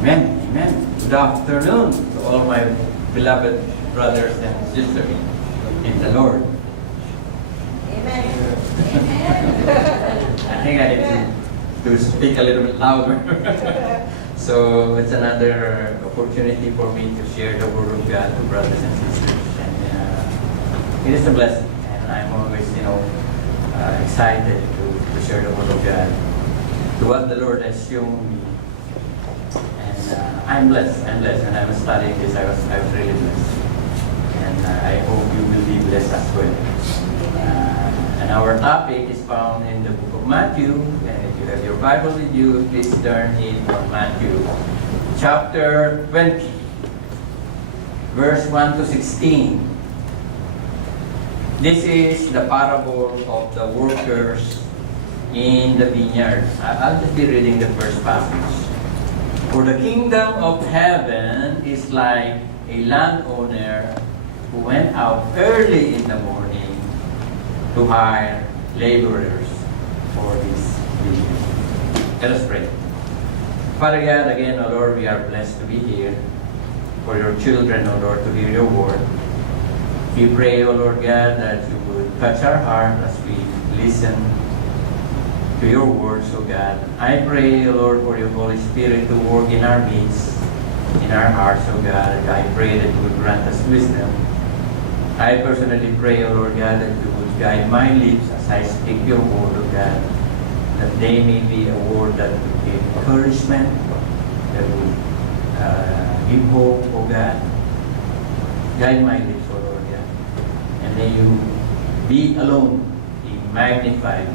Amen. Amen. Good afternoon to all my beloved brothers and sisters in the Lord. Amen. I think I need to speak a little bit louder. So it's another opportunity for me to share the Word of God to brothers and sisters. And it is a blessing. And I'm always, excited to share the Word of God, to what the Lord has shown me. And I'm blessed, and I was studying this, I was really blessed. And I hope you will be blessed as well. And our topic is found in the book of Matthew. And if you have your Bible with you, please turn it on Matthew chapter 20, verse 1 to 16. This is the parable of the workers in the vineyard. I'll just be reading the first passage. For the kingdom of heaven is like a landowner who went out early in the morning to hire laborers for his vineyard. Let us pray. Father God, again, O Lord, we are blessed to be here for your children, O Lord, to hear your word. We pray, O Lord God, that you would touch our heart as we listen to your words, O God. I pray, O Lord, for your Holy Spirit to work in our midst, in our hearts, O God. I pray that you would grant us wisdom. I personally pray, O Lord God, that you would guide my lips as I speak your word, O God, that they may be a word that would give encouragement, that would give hope, O God. Guide my lips, O Lord God. And may you be alone, be magnified,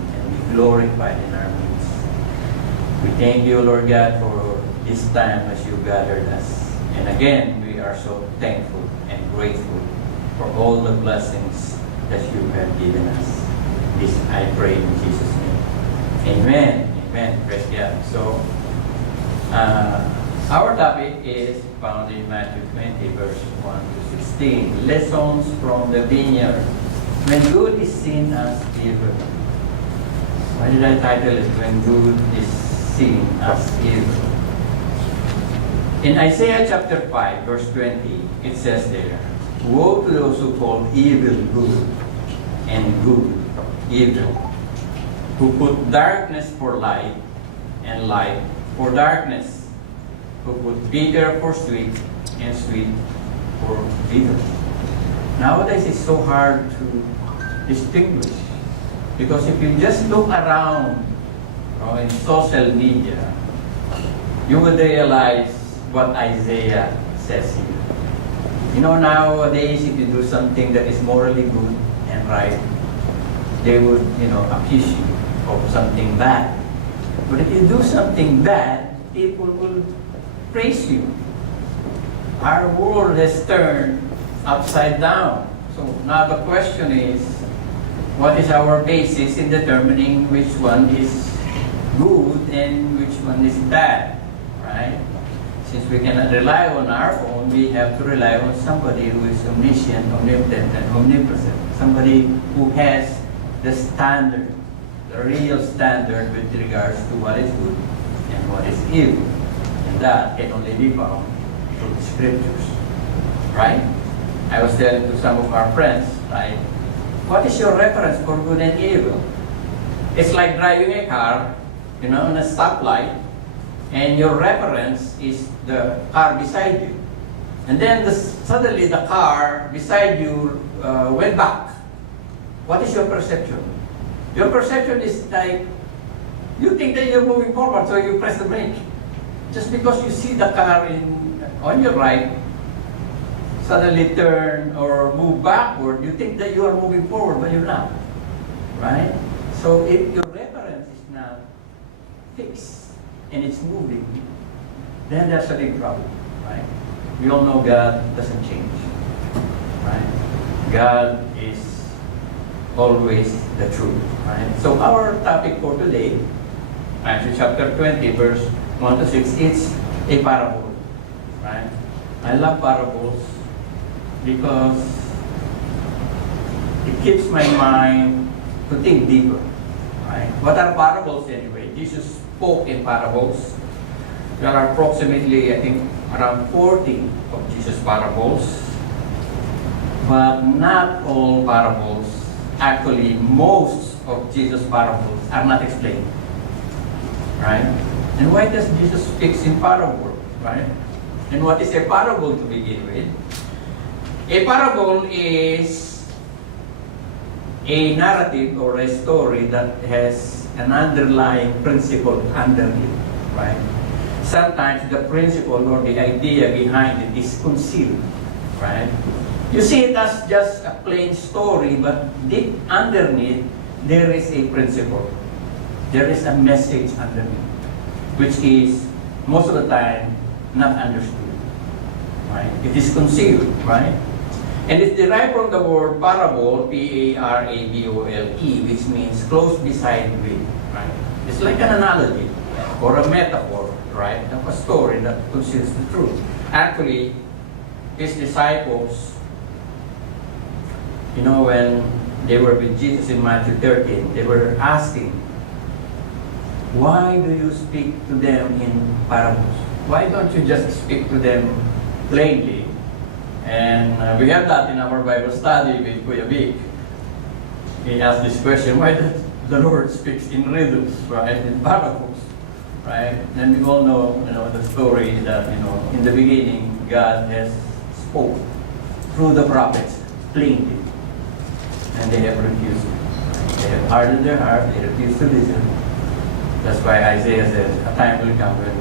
glorified in our midst. We thank you, Lord God, for this time as you gathered us. And again, we are so thankful and grateful for all the blessings that you have given us. This I pray in Jesus' name. Amen. Amen. Praise God. So, our topic is found in Matthew 20, verse 1 to 16. Lessons from the vineyard. When good is seen as evil. Why did I title it, When Good is Seen as Evil? In Isaiah chapter 5, verse 20, it says there, Woe to those who call evil good and good evil, who put darkness for light and light for darkness, who put bitter for sweet and sweet for bitter. Nowadays, it's so hard to distinguish. Because if you just look around in social media, you would realize what Isaiah says here. You know, nowadays, if you do something that is morally good and right, they would, accuse you of something bad. But if you do something bad, people will praise you. Our world has turned upside down. So now the question is, what is our basis in determining which one is good and which one is bad, right? Since we cannot rely on our own, we have to rely on somebody who is omniscient, omnipotent, and omnipresent. Somebody who has the standard, the real standard with regards to what is good and what is evil. And that can only be found through the scriptures, right? I was telling to some of our friends, right? What is your reference for good and evil? It's like driving a car, in a stoplight, and your reference is the car beside you. And then suddenly the car beside you went back. What is your perception? Your perception is like, you think that you're moving forward, so you press the brake. Just because you see the car on your right, suddenly turn or move backward, you think that you are moving forward, but you're not. Right? So if your reference is not fixed and it's moving, then there's a big problem. Right? We all know God doesn't change. Right? God is always the truth. Right? So our topic for today, Matthew chapter 20, verse 1 to 6, it's a parable. Right? I love parables because it keeps my mind to think deeper. Right? What are parables anyway? Jesus spoke in parables. There are approximately, I think, around 40 of Jesus' parables. But not all parables, actually most of Jesus' parables are not explained. Right? And why does Jesus speak in parable? Right? And what is a parable to begin with? A parable is a narrative or a story that has an underlying principle underneath, right? Sometimes the principle or the idea behind it is concealed, right? You see it as just a plain story, but deep underneath, there is a principle. There is a message underneath, which is, most of the time, not understood, right? It is concealed, right? And it's derived from the word parable, P-A-R-A-B-O-L-E, which means close beside with, right? It's like an analogy or a metaphor, right? Of a story that conceals the truth. Actually, his disciples, when they were with Jesus in Matthew 13, they were asking, why do you speak to them in parables? Why don't you just speak to them plainly? And we have that in our Bible study with Kuya Vic. He asked this question, why does the Lord speaks in riddles, right? In parables, right? And we all know, the story that, in the beginning, God has spoke through the prophets plainly. And they have refused. They have hardened their heart, they refuse to listen. That's why Isaiah says, a time will come when,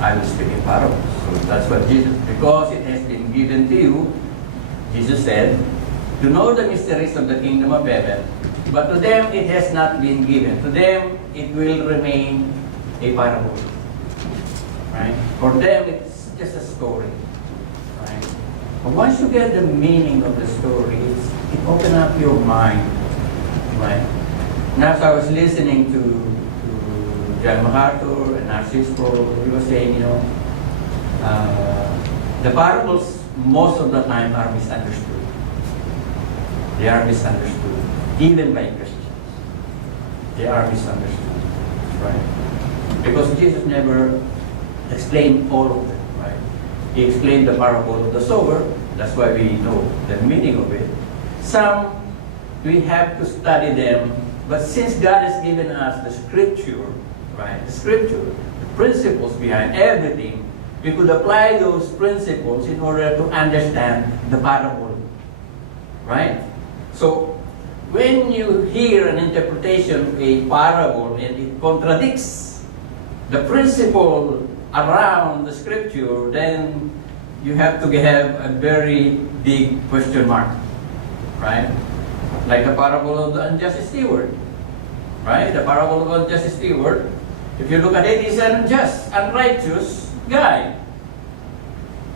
I will speak in parables. So that's what Jesus, because it has been given to you, Jesus said, to know the mysteries of the kingdom of heaven, but to them it has not been given. To them it will remain a parable. Right? For them it's just a story. Right? But once you get the meaning of the story, it opens up your mind. Right? And as I was listening to John MacArthur and Narcissus, he was saying, the parables most of the time are misunderstood. They are misunderstood, even by Christians. They are misunderstood, right? Because Jesus never explained all of them, right? He explained the parable of the sower. That's why we know the meaning of it. Some, we have to study them, but since God has given us the scripture, right? The scripture, the principles behind everything, we could apply those principles in order to understand the parable, right? So, when you hear an interpretation of a parable and it contradicts the principle around the scripture, then you have to have a very big question mark, right? Like the parable of the unjust steward, right? The parable of the unjust steward, if you look at it, he's an unjust, unrighteous guy.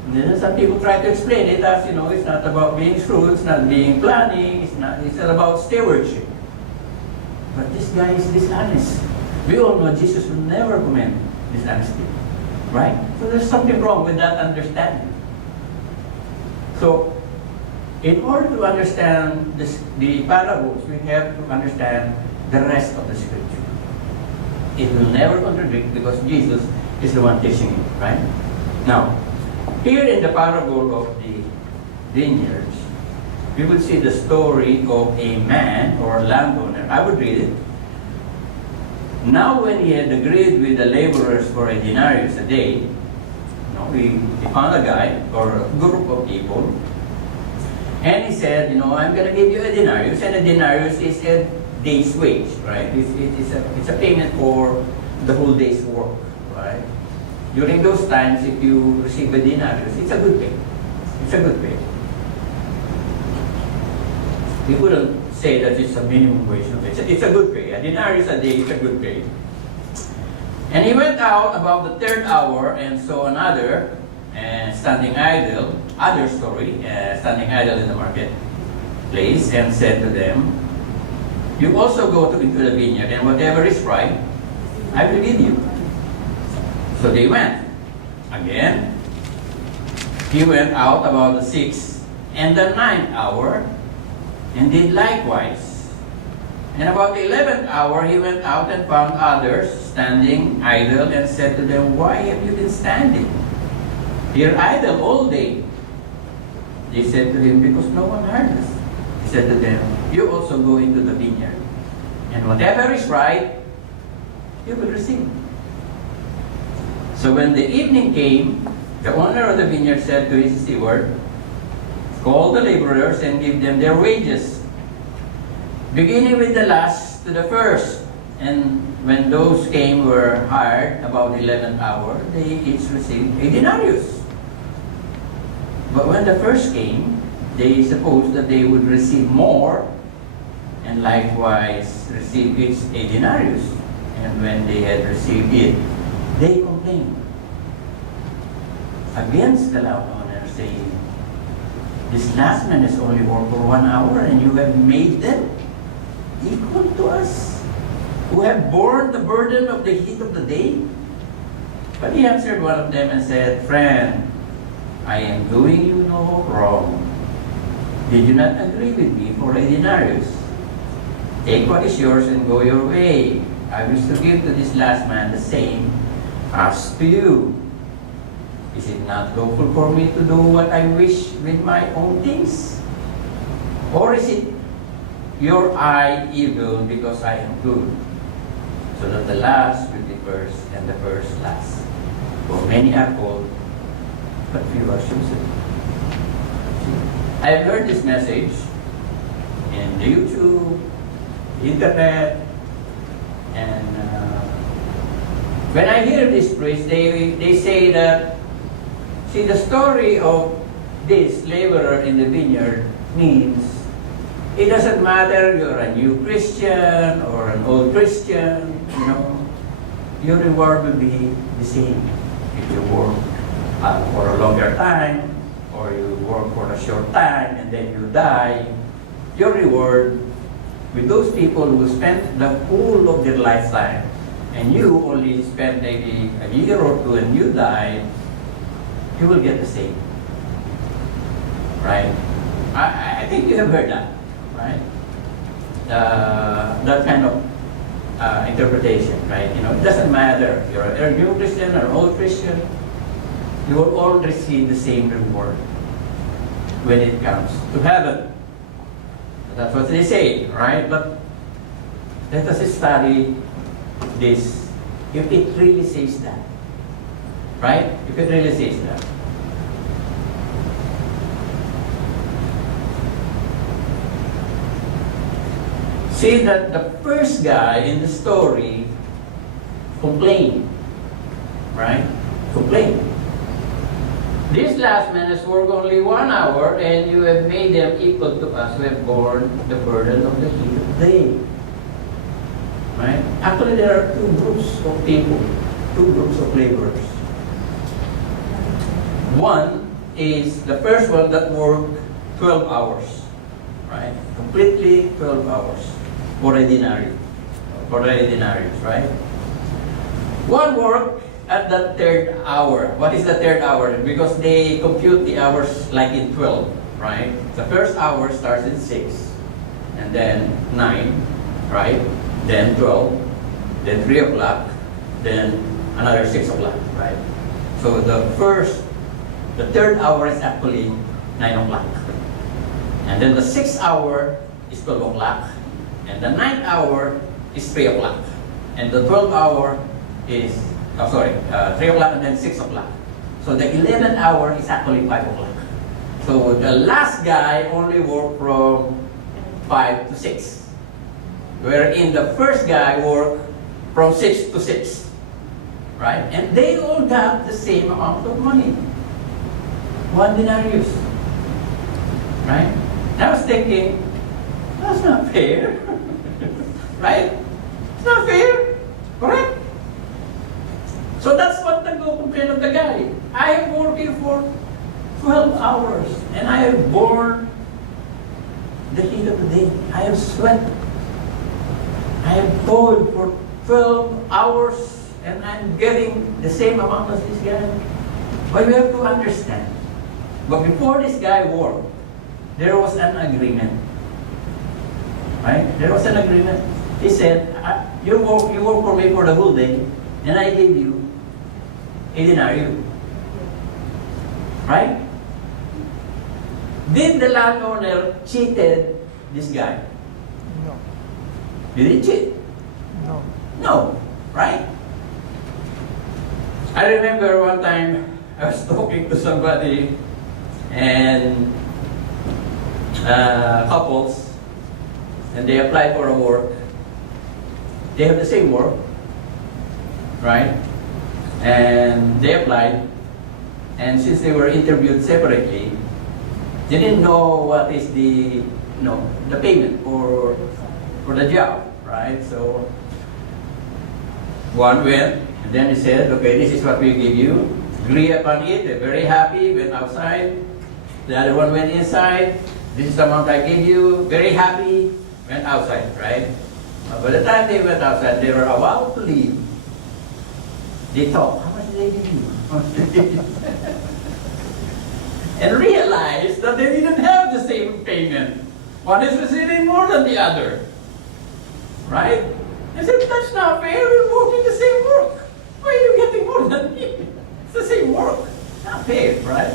And then some people try to explain it as, it's not about being shrewd, it's not being planning, it's not about stewardship. But this guy is dishonest. We all know Jesus will never commend dishonesty, right? So there's something wrong with that understanding. So, in order to understand the parables, we have to understand the rest of the scripture. It will never contradict because Jesus is the one teaching it, right? Now, here in the parable of the vineyards, we will see the story of a man or landowner. I would read it. Now when he had agreed with the laborers for a denarius a day, he found a guy or a group of people, and he said, I'm going to give you a denarius, and a denarius is a day's wage, right? It's a payment for the whole day's work, right? During those times, if you receive a denarius, it's a good pay. It's a good pay. We couldn't say that it's a minimum wage. It's a good pay. A denarius a day is a good pay. And he went out about the third hour and saw another standing idle standing idle in the marketplace, and said to them, you also go into the vineyard, and whatever is right, I will give you. So they went. Again, he went out about the 6th and the 9th hour, and did likewise. And about the 11th hour, he went out and found others standing idle and said to them, "Why have you been standing here idle all day?" They said to him, "Because no one hired us." He said to them, "You also go into the vineyard, and whatever is right, you will receive." So when the evening came, the owner of the vineyard said to his steward, "Call the laborers and give them their wages, beginning with the last to the first." And when those came were hired about the 11th hour, they each received a denarius. But when the first came, they supposed that they would receive more, and likewise receive each a denarius. And when they had received it, they complained against the loud owner, saying, "This last man has only worked for 1 hour, and you have made them equal to us, who have borne the burden of the heat of the day." But he answered one of them and said, "Friend, I am doing you no wrong. Did you not agree with me for a denarius? Take what is yours and go your way. I wish to give to this last man the same as to you. Is it not lawful for me to do what I wish with my own things? Or is it your eye evil because I am good, so that the last will be first and the first last? For many are called, but few are chosen." I have heard this message in the YouTube, internet, and when I hear this preached, they say that, see, the story of this laborer in the vineyard means it doesn't matter you're a new Christian or an old Christian, your reward will be the same. If you work for a longer time, or you work for a short time and then you die, your reward with those people who spent the whole of their lifetime, and you only spent maybe a year or two and you died, you will get the same. Right? I think you have heard that, right? That kind of interpretation, right? It doesn't matter if you're a new Christian or an old Christian, you will all receive the same reward when it comes to heaven. That's what they say, right? But let us study this, if it really says that, right? If it really says that. See that the first guy in the story complained, right? Complained. This last man has worked only 1 hour, and you have made them equal to us who have borne the burden of the heat of the day. Right? Actually, there are two groups of people, two groups of laborers. One is the first one that worked 12 hours, right? Completely 12 hours for a denarius, right? One worked at the third hour. What is the third hour? Because they compute the hours like in 12, right? The first hour starts at 6, and then 9, right? Then 12, then 3 o'clock, then another 6 o'clock, right? So the third hour is actually 9 o'clock. And then the 6th hour is 12 o'clock. And the 9th hour is 3 o'clock. And the 12th hour is 3 o'clock and then 6 o'clock. So the 11th hour is actually 5 o'clock. So the last guy only worked from 5 to 6. Wherein the first guy worked from 6 to 6. Right? And they all got the same amount of money. 1 denarius. Right? And I was thinking, that's not fair. Right? It's not fair. Correct? So that's what the complaint of the guy. I am working for 12 hours and I have borne the heat of the day. I have sweat. I have toiled for 12 hours and I'm getting the same amount as this guy. But we have to understand. But before this guy worked, there was an agreement. Right? There was an agreement. He said, you work for me for the whole day, and I give you a denarius. Right? Did the landowner cheated this guy? No. Did he cheat? No. No. Right? I remember one time I was talking to somebody and couples, and they apply for a work. They have the same work, right? And they applied, and since they were interviewed separately, they didn't know what is the the payment for the job, right? So one went, and then he said, okay, this is what we give you. Agree upon it. They're very happy. Went outside. The other one went inside. This is the amount I give you. Very happy. Went outside, right? By the time they went outside, they were about to leave. They thought, how much did they give you? How much did they give you? And realized that they didn't have the same payment. One is receiving more than the other. Right? They said, that's not fair. We're working the same work. Why are you getting more than me? It's the same work. Not fair, right?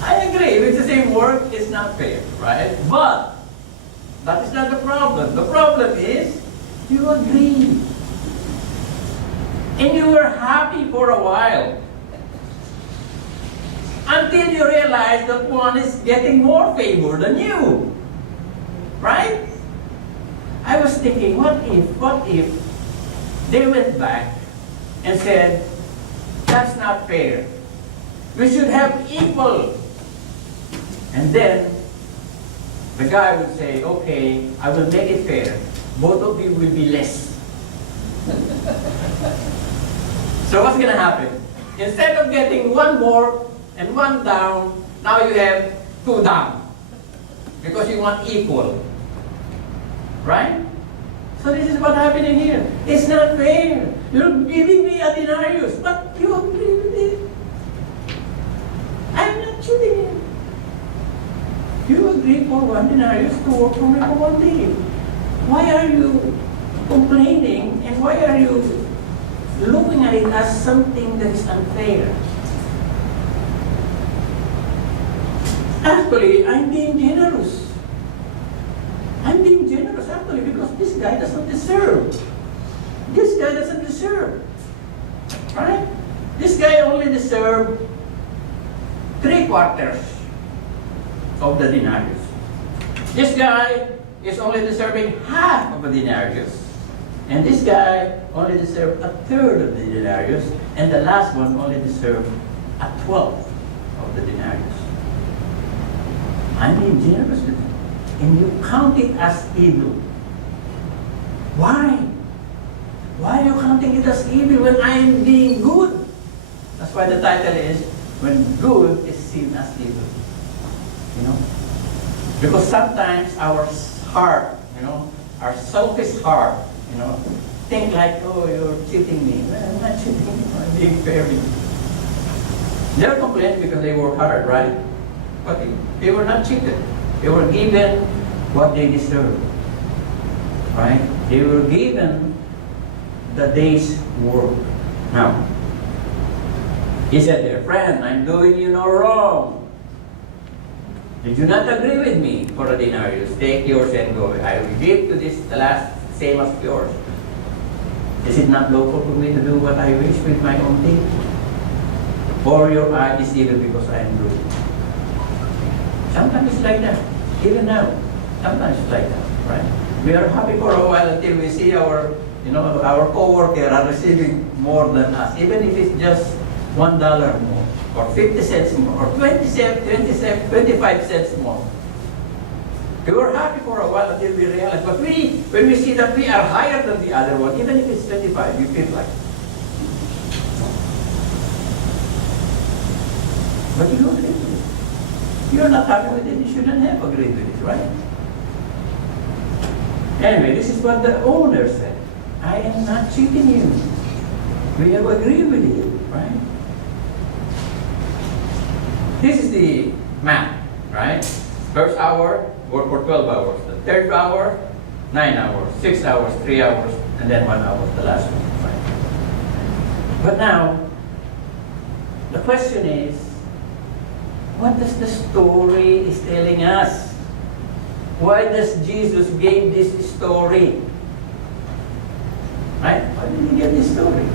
I agree. If it's the same work, it's not fair, right? But that is not the problem. The problem is you agree. And you were happy for a while. Until you realize that one is getting more favor than you. Right? I was thinking, what if they went back and said, that's not fair. We should have equal. And then the guy would say, okay, I will make it fair. Both of you will be less. So what's going to happen? Instead of getting one more and one down, now you have two down. Because you want equal. Right? So this is what's happening here. It's not fair. You're giving me a denarius, but you agree with it. I'm not cheating you. You agree for one denarius to work for me for 1 day. Why are you complaining and why are you looking at it as something that is unfair? Actually, I'm being generous. I'm being generous actually because this guy doesn't deserve. This guy doesn't deserve. Right? This guy only deserved 3/4 of the denarius. This guy is only deserving half of a denarius. And this guy only deserved 1/3 of the denarius. And the last one only deserved 1/12 of the denarius. I'm being generous with him. And you count it as evil. Why? Why are you counting it as evil when I am being good? That's why the title is, When Good is Seen as Evil. You know? Because sometimes our heart, our selfish heart, think like, oh, you're cheating me. Well, I'm not cheating you. I'm being fair with you. They're complaining because they work hard, right? But they were not cheated. They were given what they deserved. Right? They were given the day's work. Now, he said there, friend, I'm doing you no wrong. Did you not agree with me for a denarius? Take yours and go. I will give to this the last same as yours. Is it not lawful for me to do what I wish with my own thing? Or your eye is evil because I am good? Sometimes it's like that. Even now, sometimes it's like that, right? We are happy for a while until we see our co-worker are receiving more than us, even if it's just $1 more, or 50 cents more, or 25 cents more. We were happy for a while until we realize, but when we see that we are higher than the other one, even if it's 25, we feel like. But you don't agree with it. You're not happy with it, you shouldn't have agreed with it, right? Anyway, this is what the owner said. I am not cheating you. We have agreed with it, right? This is the math, right? First hour, work for 12 hours. The third hour, 9 hours, 6 hours, 3 hours, and then 1 hour, the last one. Right? But now, the question is, what does the story is telling us? Why does Jesus give this story? Right? Why did he give this story?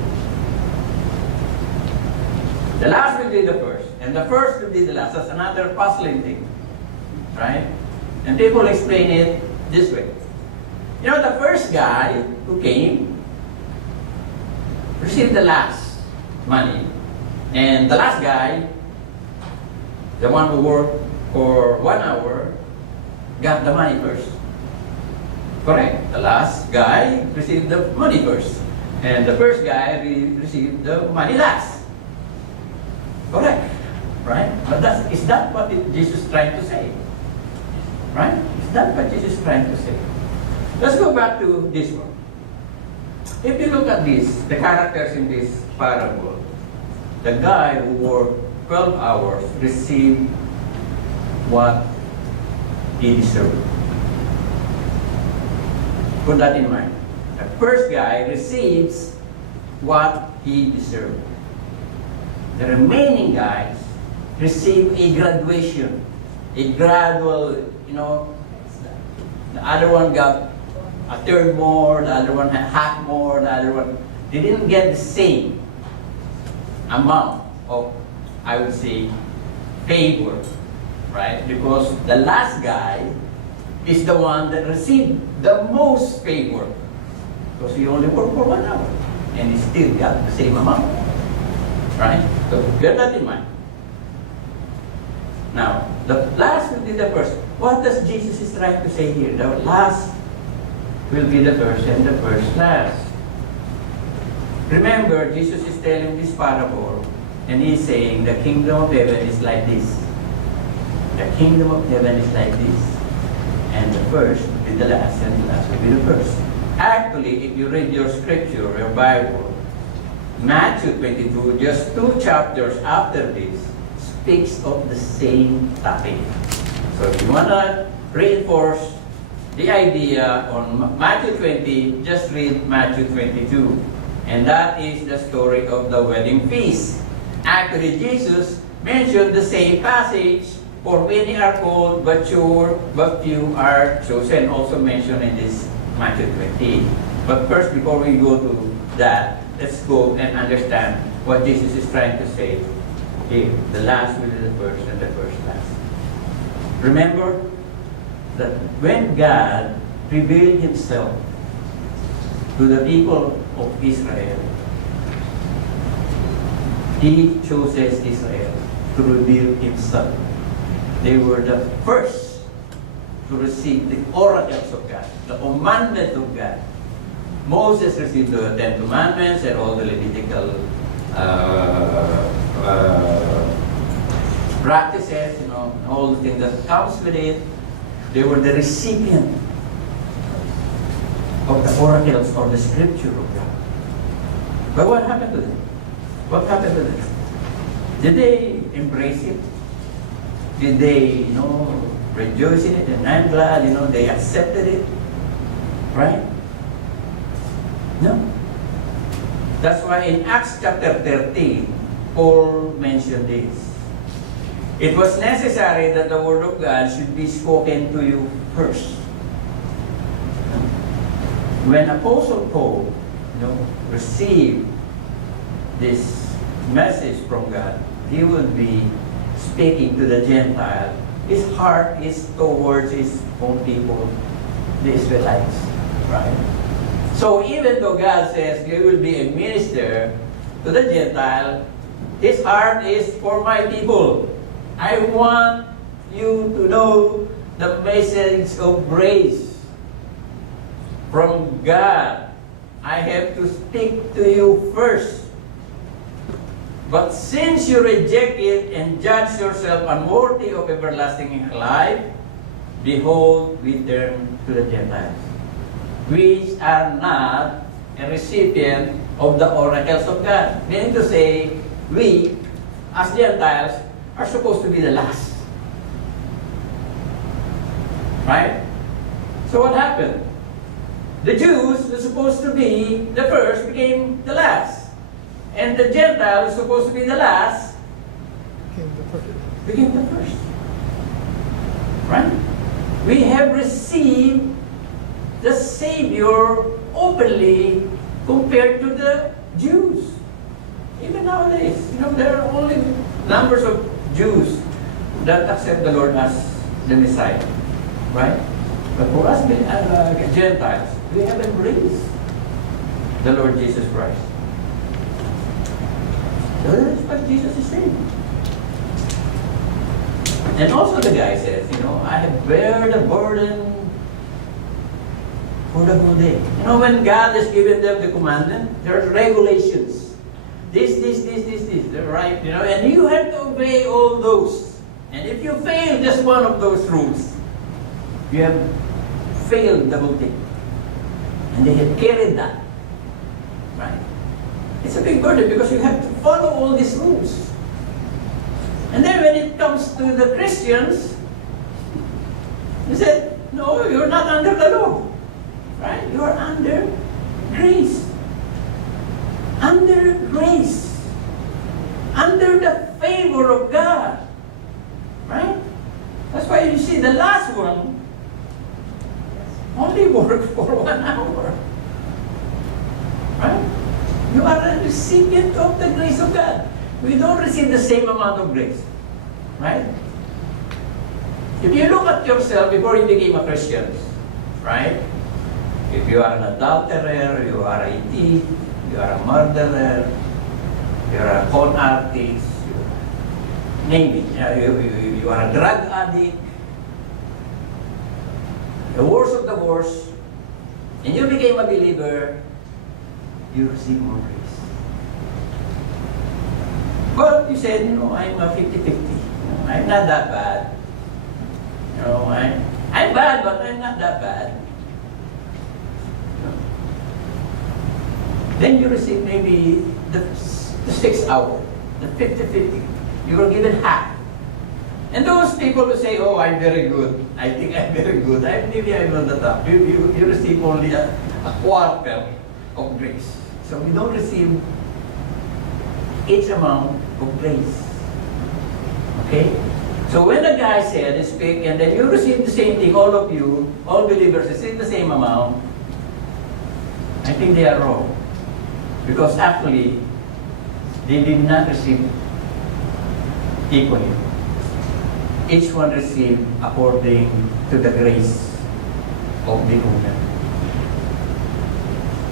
The last will be the first, and the first will be the last. That's another puzzling thing. Right? And people explain it this way. You know, the first guy who came received the last money. And the last guy, the one who worked for 1 hour, got the money first. Correct. The last guy received the money first. And the first guy received the money last. Correct. Right? But is that what Jesus is trying to say? Right? Is that what Jesus is trying to say? Let's go back to this one. If you look at this, the characters in this parable, the guy who worked 12 hours received what he deserved. Put that in mind. The first guy receives what he deserved. The remaining guys receive a graduation, a gradual, the other one got a third more, the other one had half more, the other one, they didn't get the same amount of, I would say, favor, right? Because the last guy is the one that received the most favor. Because he only worked for 1 hour, and he still got the same amount, right? So bear that in mind. Now, the last will be the first. What does Jesus is trying to say here? The last will be the first and the first last. Remember, Jesus is telling this parable and he's saying the kingdom of heaven is like this. The kingdom of heaven is like this. And the first will be the last and the last will be the first. Actually, if you read your scripture, your Bible, Matthew 22, just 2 chapters after this, speaks of the same topic. So if you want to reinforce the idea on Matthew 20, just read Matthew 22. And that is the story of the wedding feast. Actually, Jesus mentioned the same passage, for many are called, but few are chosen, also mentioned in this Matthew 20. But first, before we go to that, let's go and understand what Jesus is trying to say here. The last will be the first and the first last. Remember that when God revealed himself to the people of Israel, he chooses Israel to reveal himself. They were the first to receive the oracles of God, the commandments of God. Moses received the 10 Commandments and all the Levitical practices, all the things that comes with it. They were the recipient of the oracles or the scripture of God. But what happened to them? What happened to them? Did they embrace it? Did they, rejoice in it? And I'm glad, they accepted it. Right? No. That's why in Acts chapter 13, Paul mentioned this. It was necessary that the word of God should be spoken to you first. When Apostle Paul, received this message from God, he will be speaking to the Gentile. His heart is towards his own people, the Israelites, right? So even though God says you will be a minister to the Gentile, his heart is for my people. I want you to know the message of grace from God. I have to speak to you first. But since you reject it and judge yourself unworthy of everlasting life, behold, we turn to the Gentiles, which are not a recipient of the oracles of God. Meaning to say, we, as Gentiles, are supposed to be the last. Right? So what happened? the Jews were supposed to be the first became the last. And the Gentiles were supposed to be the last became the first. Right? We have received the Savior openly compared to the Jews. Even nowadays, there are only numbers of Jews that accept the Lord as the Messiah. Right? But for us Gentiles, we have embraced the Lord Jesus Christ. So that's what Jesus is saying. And also the guy says, I have bear the burden for the whole day. When God has given them the commandment, there are regulations. This, right? And you have to obey all those. And if you fail just one of those rules, you have failed the whole thing. And they have carried that. Right? It's a big burden because you have to follow all these rules. And then when it comes to the Christians, he said, no, you're not under the law. Right? You are under grace. Under grace. Under the favor of God. Right? That's why you see the last one only worked for 1 hour. Right? You are a recipient of the grace of God. We don't receive the same amount of grace. Right? If you look at yourself before you became a Christian, right? If you are an adulterer, you are a thief, you are a murderer, you are a con artist, name it. You are a drug addict, the worst of the worst, and you became a believer, you receive more grace. But you said, I'm a 50-50. I'm not that bad. I'm bad, but I'm not that bad. Then you receive maybe the 6 hour, the 50-50. You were given half. And those people who say, oh, I'm very good. I think I'm very good. Maybe I'm on the top. You receive only a quarter of grace. So we don't receive each amount of grace. Okay? So when the guy said, speak, and then you receive the same thing, all of you, all believers receive the same amount, I think they are wrong. Because actually, they did not receive equally. Each one received according to the grace of the owner.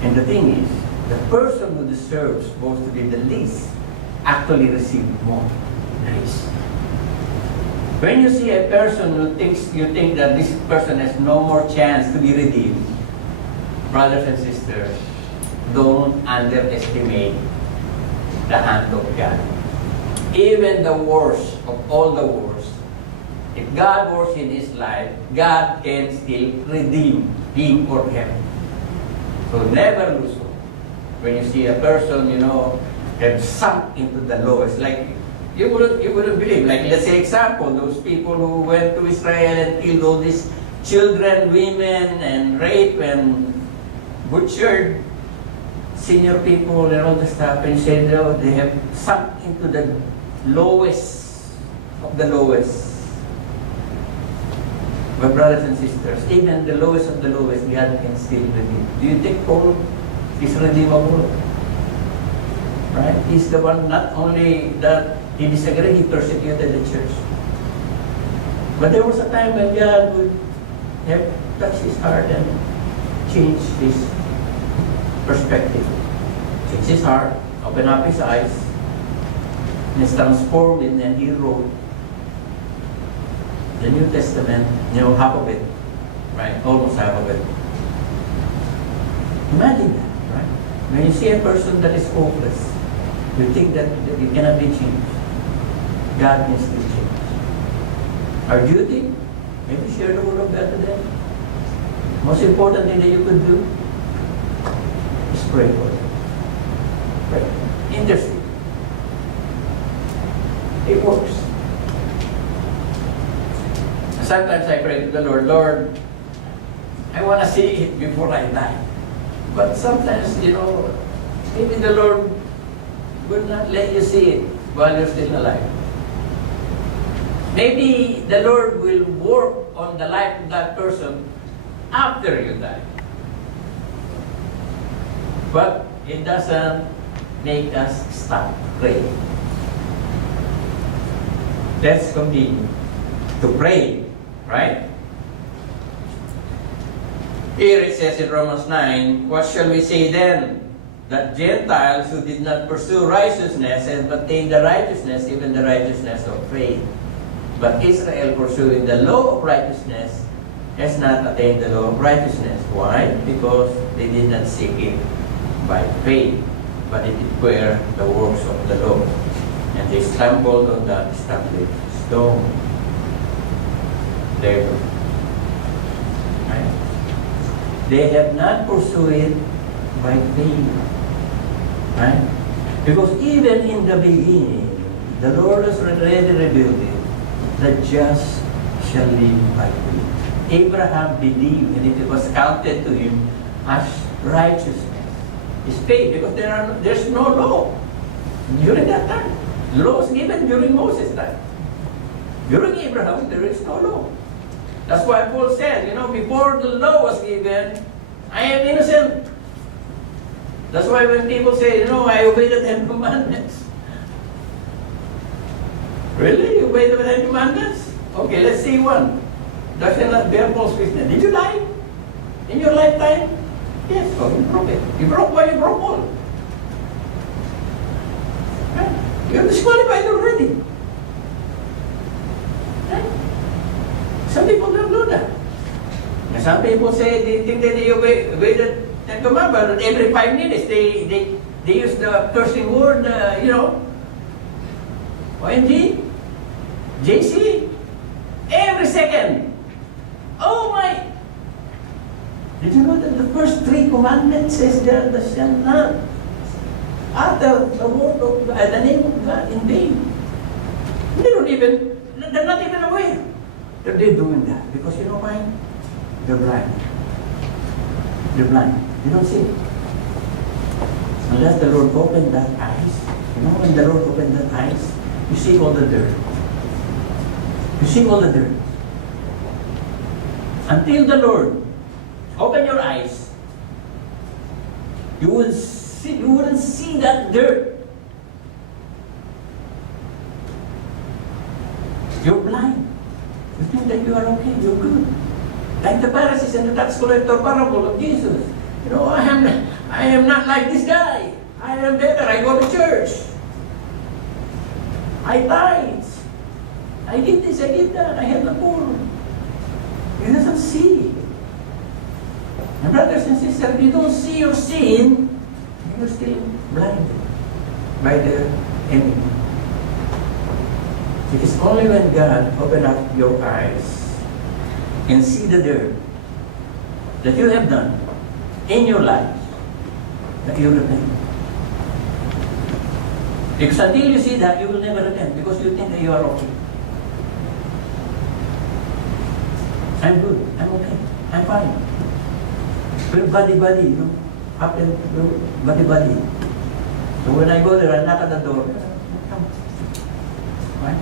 And the thing is, the person who deserves supposed to be the least actually received more grace. When you see a person who you think that this person has no more chance to be redeemed, brothers and sisters, don't underestimate the hand of God. Even the worst of all the worst, if God works in his life, God can still redeem him or her. So never lose hope. When you see a person, have sunk into the lowest, like you wouldn't believe. Like let's say example, those people who went to Israel and killed all these children, women, and rape and butchered senior people and all the stuff, and said they have sunk into the lowest of the lowest. But brothers and sisters, even the lowest of the lowest, God can still redeem. Do you think Paul is redeemable? Right? He's the one not only that he disagreed, he persecuted the church. But there was a time when God would have touched his heart and change his perspective. Change his heart, open up his eyes, and is transformed, and then he wrote the New Testament, half of it, right? Almost half of it. Imagine that, right? When you see a person that is hopeless, you think that it cannot be changed. God can still change. Our duty, maybe share the word of God to them. Most important thing that you could do is pray for them. Pray. Intercede. It works. Sometimes I pray to the Lord, Lord, I want to see it before I die. But sometimes, maybe the Lord will not let you see it while you're still alive. Maybe the Lord will work on the life of that person after you die. But it doesn't make us stop praying. Let's continue to pray, right? Here it says in Romans 9, what shall we say then? That Gentiles who did not pursue righteousness have attained the righteousness, even the righteousness of faith. But Israel pursuing the law of righteousness has not attained the law of righteousness. Why? Because they did not seek it by faith, but it were the works of the law. And they stumbled on the established stone. There. Right? They have not pursued it by faith. Right? Because even in the beginning, the Lord has already revealed it. The just shall live by faith. Abraham believed, and it was counted to him as righteousness. His faith, because there's no law during that time. Law was given during Moses' time. During Abraham, there is no law. That's why Paul said, before the law was given, I am innocent. That's why when people say, I obey the Ten Commandments. Really? You obey the Ten Commandments? Okay, let's see one. That shall not bear false witness. Did you lie in your lifetime? Yes, so you broke it. You broke one, you broke all. Right? You're disqualified already. Right? Some people don't do that. And some people say they think that they obey the Ten Commandments, but every 5 minutes they use the cursing word, OMG, JC, every second. Oh my! Did you know that the first 3 commandments says there, "Thou shalt not utter the word of God, the name of God in vain"? They're not even aware that they're doing that. Because you know why? They're blind. They're blind. They don't see. Unless the Lord opened that eyes. When the Lord opened that eyes, you see all the dirt. You see all the dirt. Until the Lord open your eyes, you wouldn't see that dirt. You're blind. You think that you are okay, you're good. Like the Pharisees and the tax collector parable of Jesus. I am not like this guy. I am better. I go to church. I tithe. I give this, I give that. I help the poor. He doesn't see. And brothers and sisters, if you don't see your sin, you're still blinded by the enemy. It is only when God opens up your eyes and see the dirt that you have done in your life that you repent. Because until you see that, you will never repent because you think that you are okay. I'm good, I'm okay, I'm fine. We're buddy, up and buddy. So when I go there, I knock at the door. Come. Right?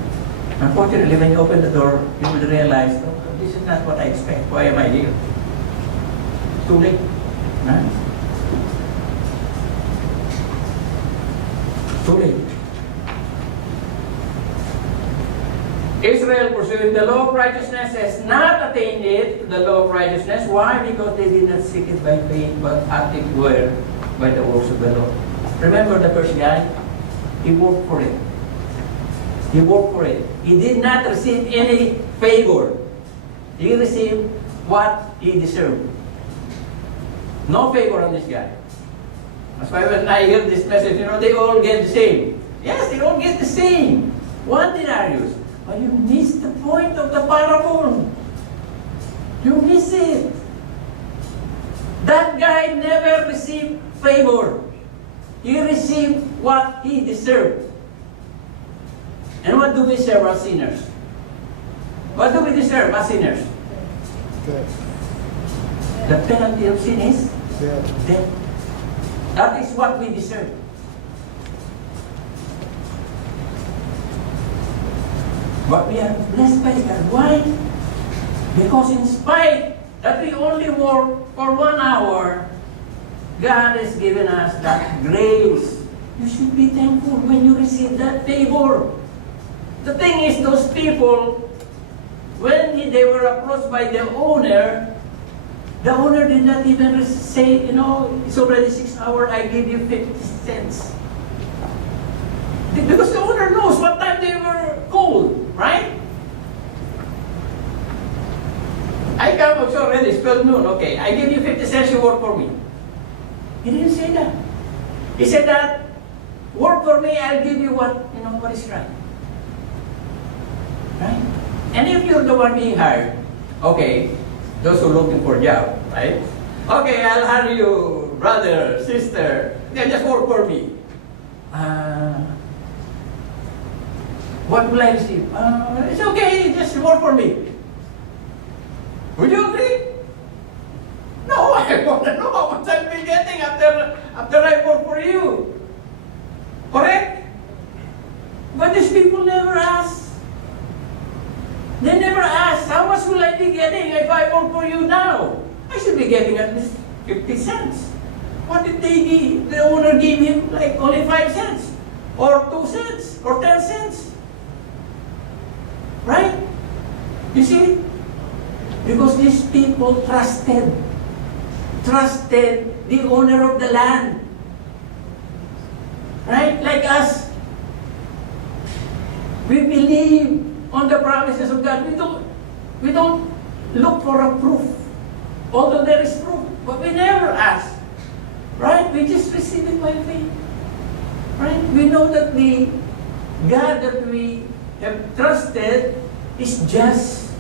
Unfortunately, when you open the door, you will realize, this is not what I expect. Why am I here? Too late. Right? Too late. Israel pursuing the law of righteousness has not attained it to the law of righteousness. Why? Because they did not seek it by faith, but as it were by the works of the law. Remember the first guy? He worked for it. He worked for it. He did not receive any favor. He received what he deserved. No favor on this guy. That's why when I hear this message, they all get the same. Yes, they all get the same. 1 denarius. But you miss the point of the parable. You miss it. That guy never received favor. He received what he deserved. And what do we serve as sinners? What do we deserve as sinners? The penalty of sin is Death. death. That is what we deserve. But we are blessed by God. Why? Because in spite that we only work for 1 hour, God has given us that grace. You should be thankful when you receive that favor. The thing is, those people, when they were approached by the owner did not even say, it's already 6 hours, I give you 50 cents. Because the owner knows what time they were called, right? I come, it's already, it's 12 noon, okay, I give you 50 cents, you work for me. He didn't say that. He said that, work for me, I'll give you what is right. Right? And if you're the one being hired, okay, those who are looking for a job, right? Okay, I'll hire you, brother, sister, just work for me. What will I receive? It's okay, just work for me. Would you agree? No, I want to know how much I'll be getting after I work for you. Correct? But these people never ask. They never ask, how much will I be getting if I work for you now? I should be getting at least 50 cents. What did the owner give him? Like only 5 cents, or 2 cents, or 10 cents. Right? You see? Because these people trusted the owner of the land. Right? Like us. We believe on the promises of God. We don't look for a proof. Although there is proof, but we never ask. Right? We just receive it by faith. Right? We know that the God that we have trusted is just.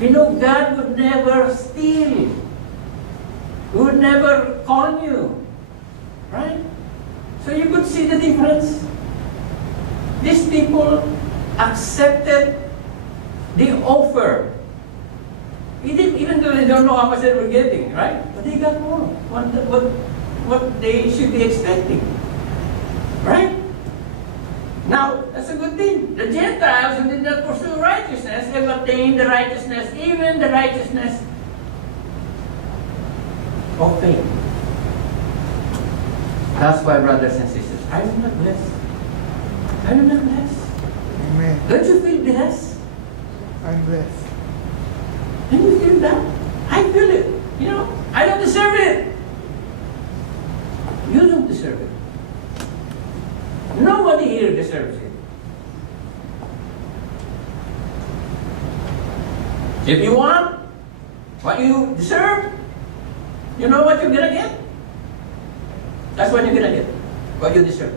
We know God would never steal. He would never con you. Right? So you could see the difference. These people accepted the offer. Even though they don't know how much they were getting, right? But they got more. What they should be expecting. Right? Now, that's a good thing. The Gentiles who did not pursue righteousness have attained the righteousness, even the righteousness of faith. That's why, brothers and sisters, are you not blessed? Are you not blessed? Amen. Don't you feel blessed? I'm blessed. Can you feel that? I feel it. I don't deserve it. You don't deserve it. Nobody here deserves it. If you want what you deserve, you know what you're gonna get? That's what you're gonna get. What you deserve.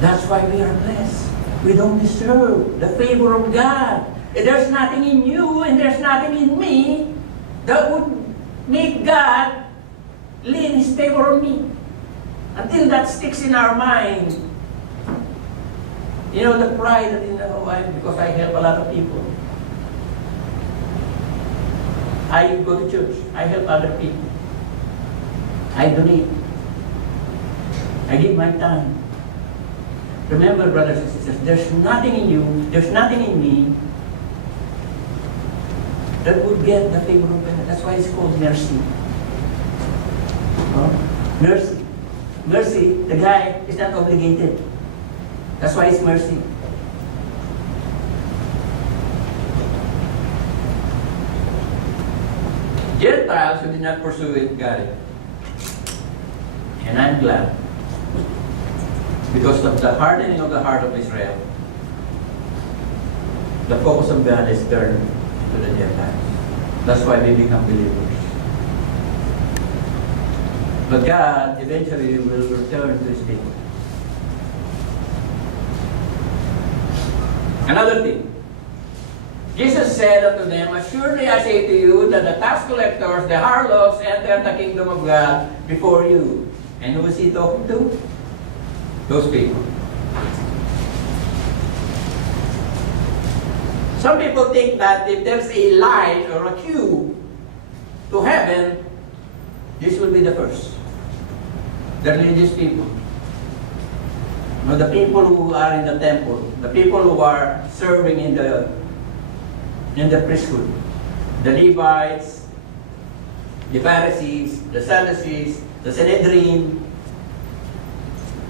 That's why we are blessed. We don't deserve the favor of God. If there's nothing in you and there's nothing in me that would make God lean His favor on me. Until that sticks in our mind. The pride that why? Because I help a lot of people. I go to church. I help other people. I donate. I give my time. Remember, brothers and sisters, there's nothing in you, there's nothing in me that would get the favor of God. That's why it's called mercy. Mercy. Mercy, the guy is not obligated. That's why it's mercy. Gentiles who did not pursue it got it. And I'm glad. Because of the hardening of the heart of Israel, the focus of God is turned to the Gentiles. That's why we become believers. But God eventually will return to His people. Another thing. Jesus said unto them, Assuredly I say to you that the tax collectors, the harlots, enter the kingdom of God before you. And who is He talking to? Those people. Some people think that if there's a line or a queue to heaven, this will be the first. The religious people. No, the people who are in the temple, the people who are serving in the priesthood, the Levites, the Pharisees, the Sadducees, the Sanhedrin.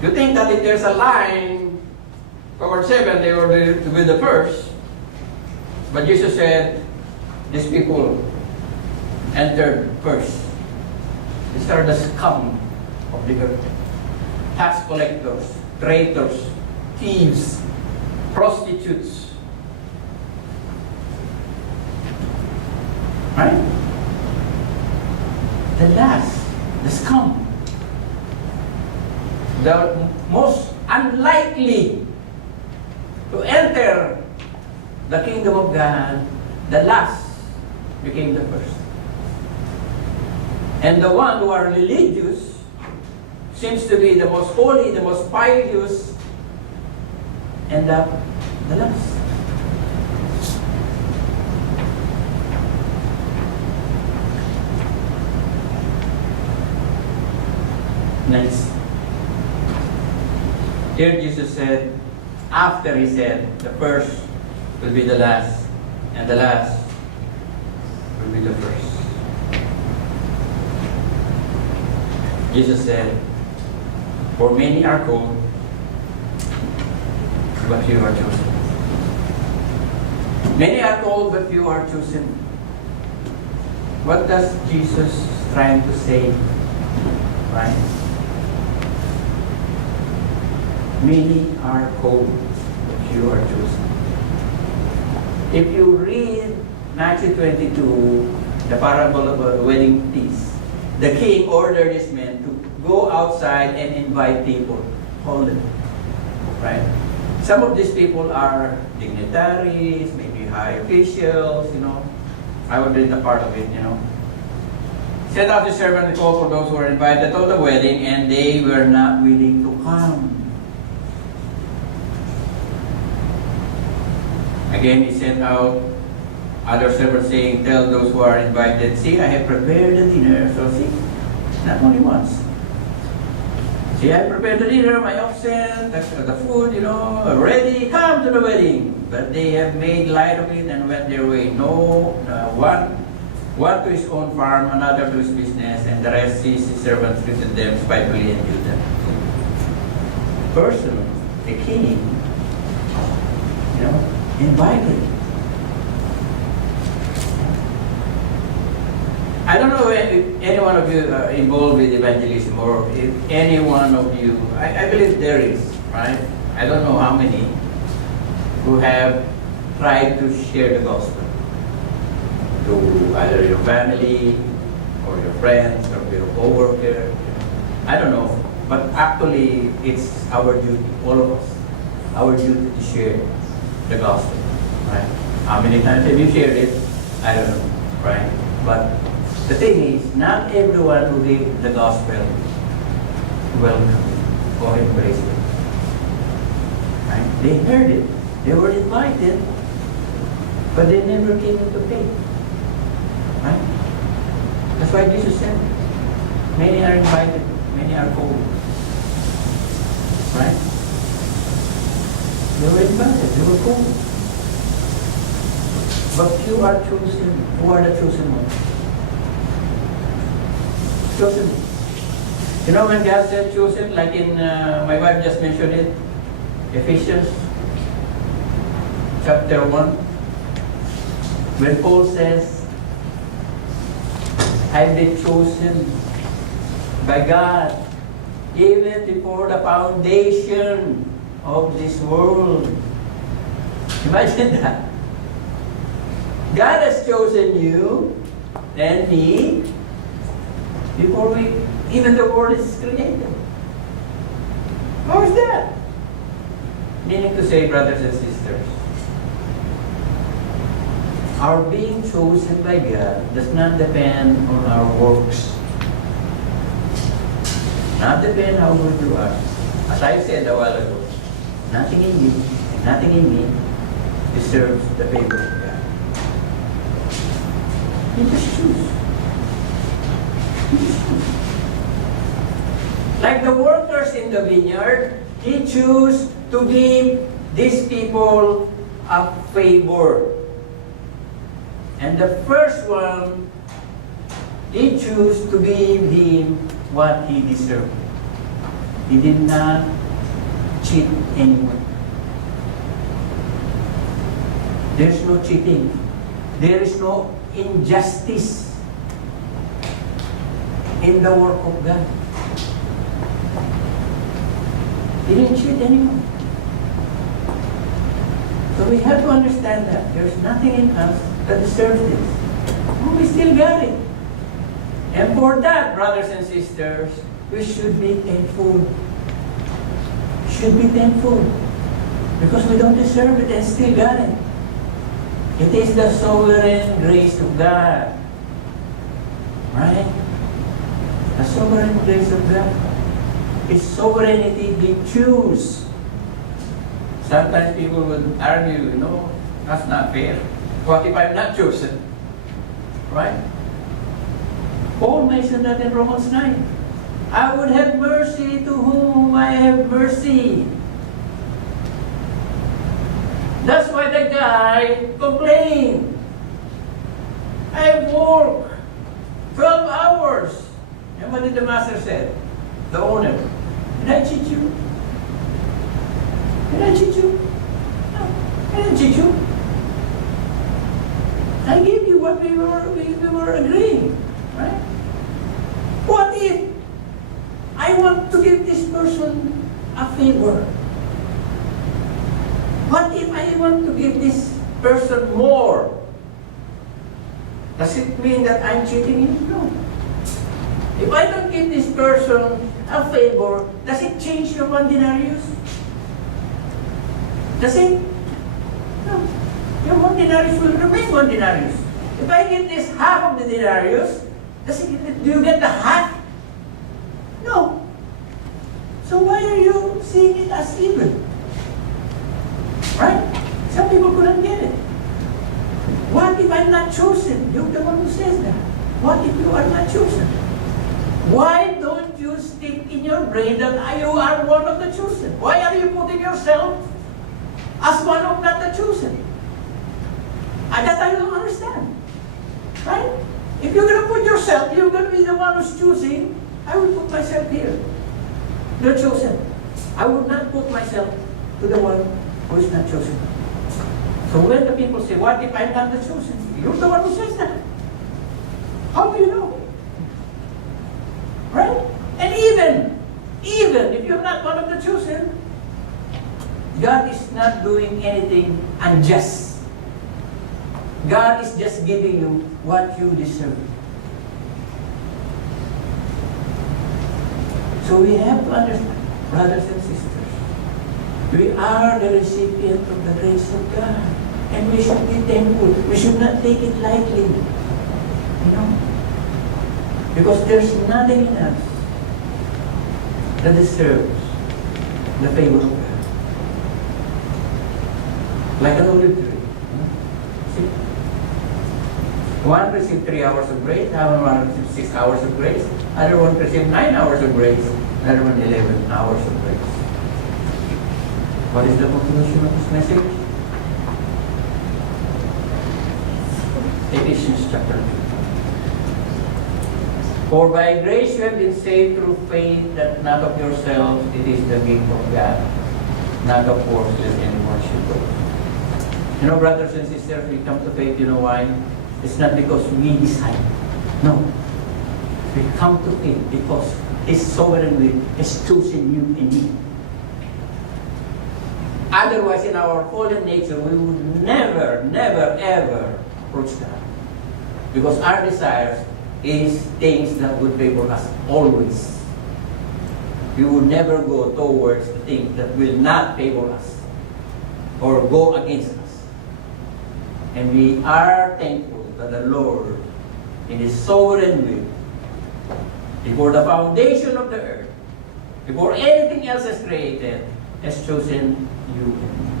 You think that if there's a line towards heaven, they will be the first. But Jesus said, these people entered first. These are the scum of the earth. Tax collectors, traitors, thieves, prostitutes. Right? The last, the scum. The most unlikely to enter the kingdom of God, the last became the first. And the one who are religious seems to be the most holy, the most pious, end up the last. Next. Here Jesus said, after he said, the first will be the last, and the last will be the first. Jesus said, for many are called, but few are chosen. Many are called, but few are chosen. What does Jesus trying to say? Right? Many are called, but few are chosen. If you read Matthew 22, the parable of a wedding feast, the king ordered his men to go outside and invite people. Hold it. Right? Some of these people are dignitaries, maybe high officials, I would read the part of it, Set out the servant and call for those who were invited to the wedding, and they were not willing to come. Again, he sent out other servants saying, tell those who are invited, see, I have prepared the dinner. So see, not only once. See, I prepared the dinner, my oxen, the food, ready, come to the wedding. But they have made light of it and went their way. One to his own farm, another to his business, and the rest seized his servants, treated them spitefully, and killed them. Person, the king, invited. I don't know if any one of you are involved with evangelism, or if any one of you, I believe there is, right? I don't know how many who have tried to share the gospel to either your family or your friends or your co-worker. I don't know, but actually it's our duty, all of us, our duty to share the gospel, right? How many times have you shared it? I don't know, right? But the thing is, not everyone who read the gospel welcome or embrace it. Right? They heard it, they were invited, but they never came into faith. Right? That's why Jesus said, many are invited, many are called. Right? They were invited, they were called. But few are chosen. Who are the chosen ones? Chosen. When God said chosen, like in, my wife just mentioned it, Ephesians chapter 1, when Paul says, I've been chosen by God even before the foundation of this world. Imagine that. God has chosen you and me before even the world is created. How is that? Meaning to say, brothers and sisters, our being chosen by God does not depend on our works. Not depend how good you are. As I said a while ago, nothing in you and nothing in me deserves the favor of God. You just choose. You just choose. Like the workers in the vineyard, he chose to give these people a favor. And the first one, he chose to give him what he deserved. He did not cheat anyone. There is no cheating. There is no injustice in the work of God. He didn't cheat anyone. So we have to understand that there's nothing in us that deserves this. Oh, we still got it. And for that, brothers and sisters, we should be thankful. Should be thankful. Because we don't deserve it and still got it. It is the sovereign grace of God. Right? The sovereign grace of God. His sovereignty, He choose. Sometimes people would argue, that's not fair. What if I'm not chosen? Right? Paul mentioned that in Romans 9. I would have mercy to whom I have mercy. That's why the guy complained. I work 12 hours. And what did the master say? The owner. Did I cheat you? Did I cheat you? No, I didn't cheat you. I gave you what we were agreeing. Right? What if I want to give this person a favor? What if I want to give this person more? Does it mean that I'm cheating him? No. If I don't give this person a favor, does it change your 1 denarius? Does it? No. Your 1 denarius will remain 1 denarius. If I give this half of the denarius, do you get the half? No. So why are you seeing it as even? Right? Some people couldn't get it. What if I'm not chosen? You're the one who says that. What if you are not chosen? Why don't you stick in your brain that you are one of the chosen? Why are you putting yourself as one of not the chosen? That I don't understand. Right? If you're going to put yourself, you're going to be the one who's choosing. I will put myself here. You're chosen. I would not put myself to the one who is not chosen. So when the people say, what if I'm not the chosen? You're the one who says that. How do you know? Right? And even if you're not one of the chosen, God is not doing anything unjust. God is just giving you what you deserve. So we have to understand, brothers and sisters, we are the recipient of the grace of God. And we should be thankful. We should not take it lightly. Because there's nothing in us that deserves the favor of God. Like an olive tree. See? One received 3 hours of grace, another one received 6 hours of grace, another one received 9 hours of grace, another one 11 hours of grace. What is the conclusion of this message? Ephesians chapter 2. For by grace you have been saved through faith, that not of yourselves, it is the gift of God, not of works, lest anyone should boast. Brothers and sisters, we come to faith, why? It's not because we decide. No. We come to faith because His sovereign will has chosen you and me. Otherwise, in our fallen nature, we would never, ever approach God. Because our desires is things that would favor us always. We would never go towards the things that will not favor us or go against us. And we are thankful that the Lord, in His sovereign will, before the foundation of the earth, before anything else is created, has chosen you and me.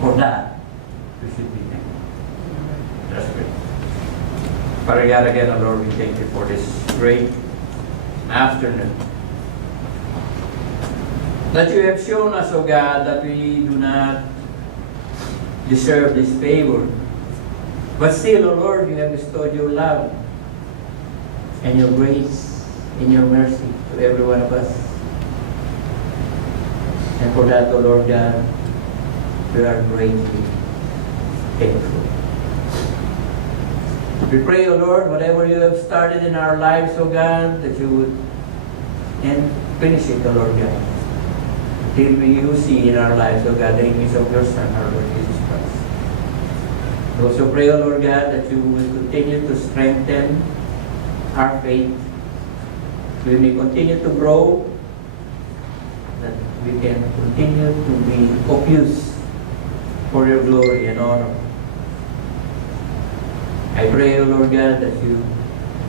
For that, we should be thankful. That's great. Father God, again, oh Lord, we thank you for this great afternoon. That you have shown us, O God, that we do not deserve this favor. But still, O Lord, you have bestowed your love and your grace and your mercy to every one of us. And for that, O Lord God, we are greatly thankful. We pray, O Lord, whatever you have started in our lives, O God, that you would and finish it, O Lord God. Till you see in our lives, O God, the image of your Son, our Lord Jesus Christ. We also pray, O Lord God, that you will continue to strengthen our faith. We may continue to grow, that we can continue to be of use for your glory and honor. I pray, O Lord God, that you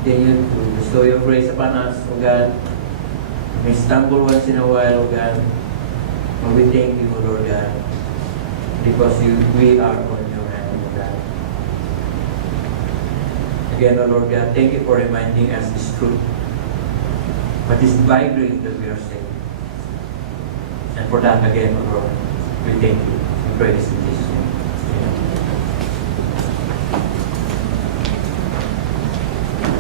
continue to bestow your grace upon us, O God. We stumble once in a while, O God, but we thank you, O Lord God, because we are on your hand, O God. Again, O Lord God, thank you for reminding us this truth. But it's by grace that we are saved. And for that, again, O Lord, we thank you. We praise you.